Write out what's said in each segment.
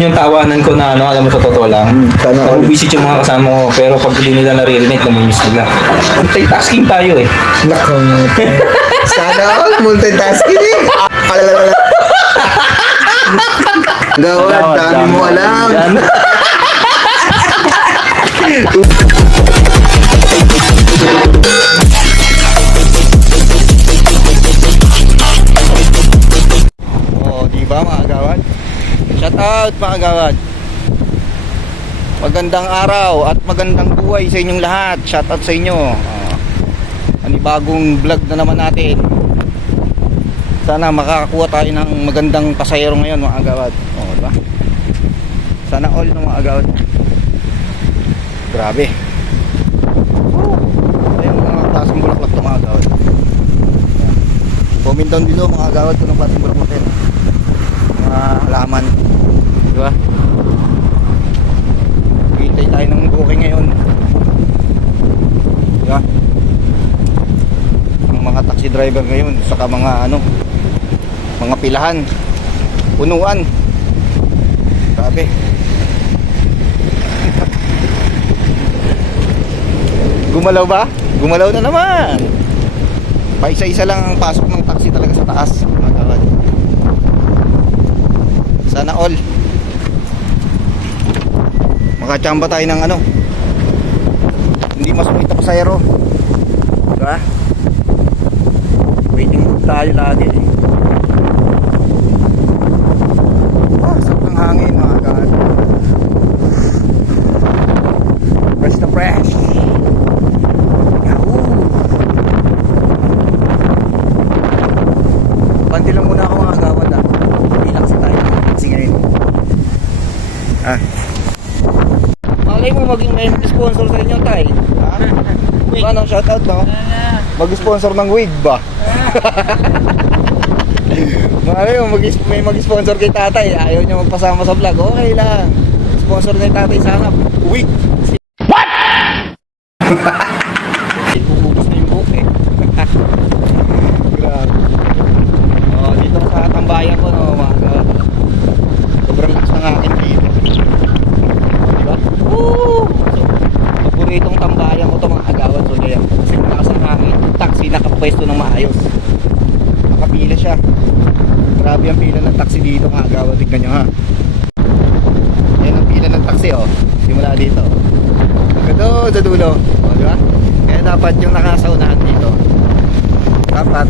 Yung tawanan ko na ano, alam mo sa totoo lang. Sana all. Nag-visit yung mga kasama ko, pero pag hindi nila naririnig, namimiss nila. Multitasking tayo eh. Nako. Sana all. Multitasking eh. Alalala. Gawad, dami mo alam. Yan. Oo, di ba mga agawad? Shout out mga agawad. Magandang araw at magandang buhay sa inyong lahat. Shout out sa inyo. Bagong vlog na naman natin. Sana makakakuha tayo ng magandang pasayero ngayon mga agawad. Oo, di ba? Sana all ng mga agawad. Grabe. Ayun mga klaseng bulaklak to mga agawad. Comment down below mga agawad kung anong klaseng bulaklak yan. Mga halaman. Di ba? Hintay tayo ng booking ngayon. Di ba? Ang mga taxi driver ngayon saka mga ano, mga pilahan, punuan. Grabe. Gumalaw ba? Gumalaw na naman. Paisa-isa lang ang pasok ng taxi talaga sa taas mga kawad. Sana all makachamba tayo ng ano, hindi masulit na pasayero, diba? Waiting room tayo lagi. Sarap ng hangin mga kawad. Fresh na fresh. Panti lang muna ako mga agawad ha. Relax tayo kasi ngayon. Malay mo maging may sponsor sa inyo tay. Ano, shoutout no? Mag-sponsor ng wig ba? Malay mo may mag-sponsor kay tatay. Ayaw niya magpasama sa vlog. Okay lang. Sponsor na yung tatay sana. Wig. What? Ipuubos na yung buhok eh. Grabe. Oh, dito sa tambayan ko no, mga sobrang lakas ng akin dito. Diba? Woo! So, paboritong tambayan ko to mga agawad. So, kaya kasi malakas ng hangin. Yung taxi nakapwesto ng maayos. Nakapila siya. Grabe ang pila ng taxi dito mga agawad. Tignan nyo ha. Ayan ang pila ng taxi oh. Simula dito. Hanggang sa dulo. O, diba? Kaya dapat yung nakasaunahan dito, dapat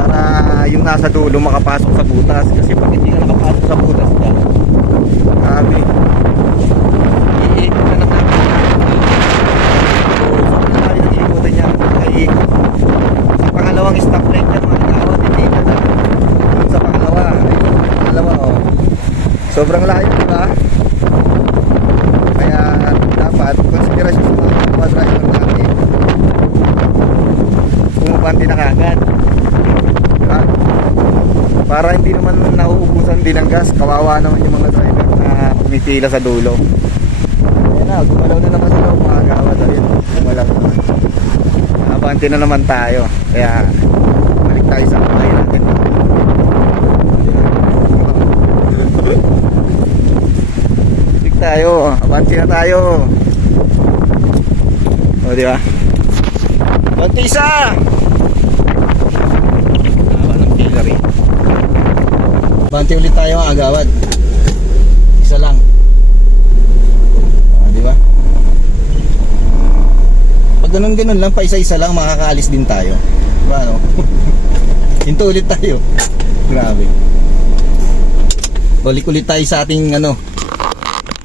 para yung nasa dulo makapasok sa butas. Kasi pag hindi ka nakapasok sa butas ka, grabe, iikot ka na natin. So saan na tayo nag-iikotan niya? Nag-iikot sa pangalawang stoplight yan mga tao. Hindi na na sa pangalawa oh. Sobrang layo diba? Kaya dapat konsiderasyon sa mga driver natin, pumabante na kagad, diba? Para hindi naman nauubusan din ng gas. Kawawa naman yung mga driver na pumipila sa dulo. Ayan na, gumalaw na naman sila mga gawad. Ayun, gumalaw na naman. Abante na naman tayo. Kaya balik tayo sa kamay natin. Balik tayo, abante na tayo. O diba? Abante isa. Bante ulit tayo mga agawad. Isa lang. Di ba? Pag ganun-ganun lang, pa isa-isa lang, makakaalis din tayo. Diba ano? Hinto ulit tayo. Grabe. Balik ulit tayo sa ating ano,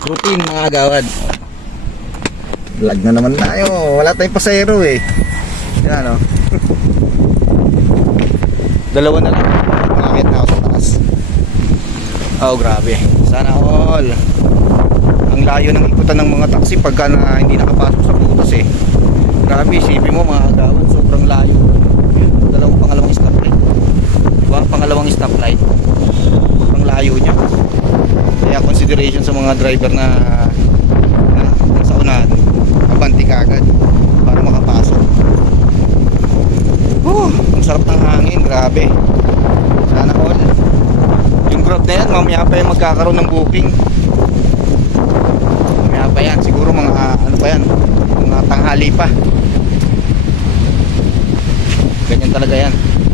routine mga agawad. Vlog na naman tayo. Wala tayong pasayero eh. Yan ano. Dalawa na lang. Makakit na ako sa taas. Oh grabe, sana all. Ang layo ng ikutan ng mga taxi pagka na hindi nakapasok sa butas eh. Grabe, isipin mo mga agawad, sobrang layo. Pangalawang stoplight, diba? Pangalawang stoplight, sobrang layo nya. Kaya consideration sa mga driver na sa unahan, abanti kagad para makapasok. Ang sarap ng hangin, grabe. Sana all. yan, mamaya pa yan magkakaroon ng booking. Mamaya pa yan, siguro mga ano pa yan, mga tanghali pa. Ganyan talaga yan.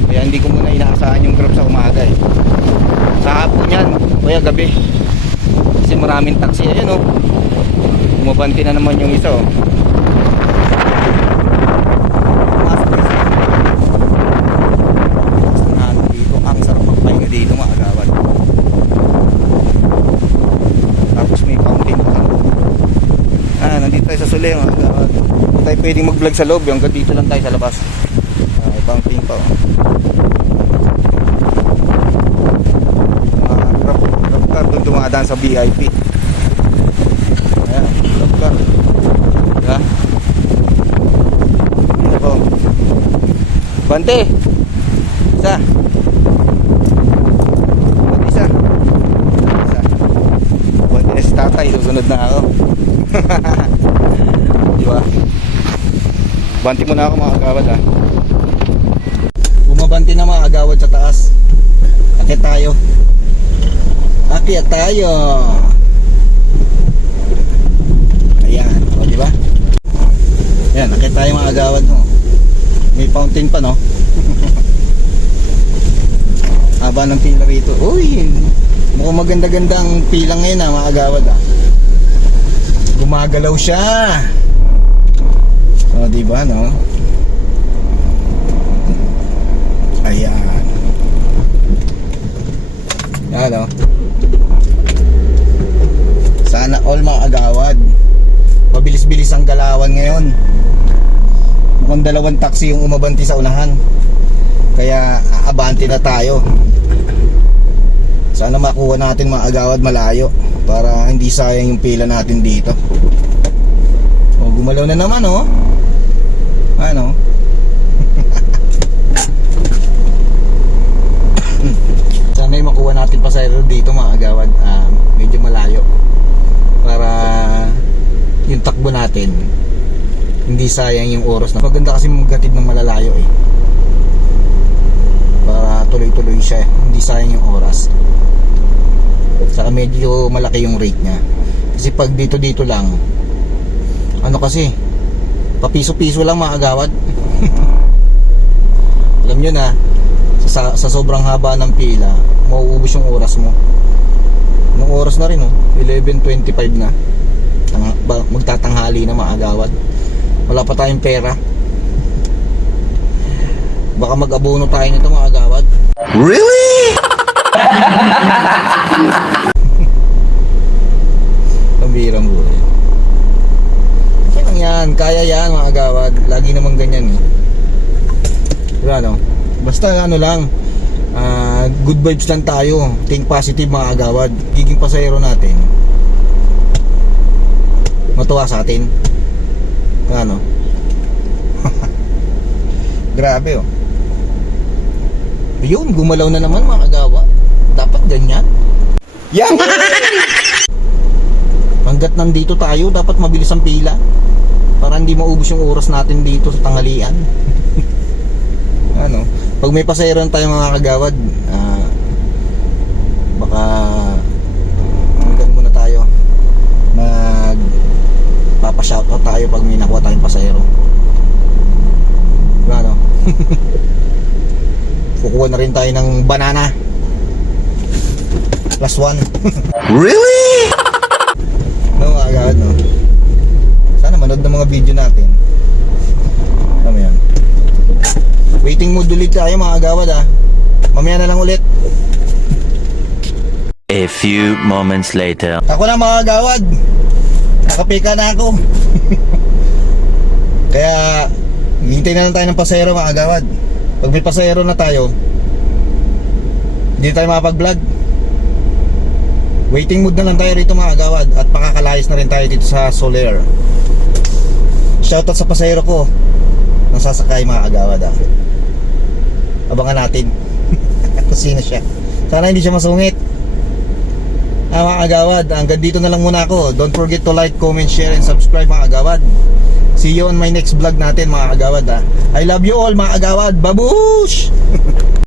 Kaya hindi ko muna inaasahan yung Grab sa umaga eh. Sa hapon yan, kaya gabi. Kasi maraming taxi, ayun oh. Bumabanti na naman yung isa oh. Ang sarap magpahinga dito mga agawad. Tapos may fountain pa. Nandito tayo sa Sule mga agawad. Hindi tayo pwedeng mag-vlog sa loob. Hanggang dito lang tayo sa labas. May fountain pa. Grab car doon dumadaan sa VIP. Ayan, grab car. Diba? Ano po? Bante! Isa! Si tatay, susunod na ako. Diba? Banti mo na ako mga agawad ha. Bumabanti na mga agawad sa taas. Akyat tayo. Akyat tayo. Ayan, o diba? Ayan, akyat tayo mga agawad no. May fountain pa no. Haba ng pila rito. Uy, mukhang maganda-ganda ang pila ngayon mga agawad Gumagalaw siya. O diba no? Ayan. Yan o. Sana all mga agawad mabilis-bilis ang galawan ngayon. Mukhang 2 taxi yung umabanti sa unahan. Kaya aabanti na tayo. Sana makuha natin mga agawad malayo para hindi sayang yung pila natin dito. O gumalaw na naman oh. Ano? Sana yung makuha natin pasahero dito mga agawad. Medyo malayo para yung takbo natin hindi sayang yung oras na. Maganda kasi maghatid ng malalayo eh. Para tuloy-tuloy siya, hindi sayang yung oras. Saka medyo malaki yung rate niya. Kasi pag dito lang, ano kasi, papiso-piso lang mga agawad. Alam nyo na, sa sobrang haba ng pila, mauubos yung oras mo. Yung oras na rin 11:25 na. Magtatanghali na mga agawad. Wala pa tayong pera. Baka mag-abono tayo nito mga agawad. Really? Pambirang buhay. Kaya lang yan, kaya yan mga agawad. Lagi naman ganyan eh. Diba no? Basta ano lang, good vibes lang tayo. Think positive mga agawad. Giging pasahero natin matuwa sa atin. Ano? Grabe oh. Ayun, gumalaw na naman mga agawa. Dapat ganyan. Yan! Hanggat nandito tayo, dapat mabilis ang pila para hindi maubos yung oras natin dito sa tanghalian. Ano? Pag may pasahero tayo mga kagawad, baka hanggang muna tayo papashoutout tayo pag may nakuha tayong pasahero. Ano? Kukuha na rin tayo ng banana +1. Really? No, agad no. Sana manood ng mga video natin. Ano yan? Waiting mood ulit tayo mga agawad Mamaya na lang ulit. A few moments later. Ako na mga agawad. Nakapika na ako. Kaya hintay na lang tayo ng pasahero mga agawad. Pag may pasahero na tayo, hindi tayo makapag-vlog. Waiting mood na lang tayo rito mga agawad. At pakakalayas na rin tayo dito sa Soler. Shoutout sa pasahero ko nang sasakay mga agawad Abangan natin kung sino siya. Sana hindi siya masungit. Mga agawad, hanggang dito na lang muna ako. Don't forget to like, comment, share, and subscribe mga agawad. See you on my next vlog natin mga agawad I love you all mga agawad. Babush!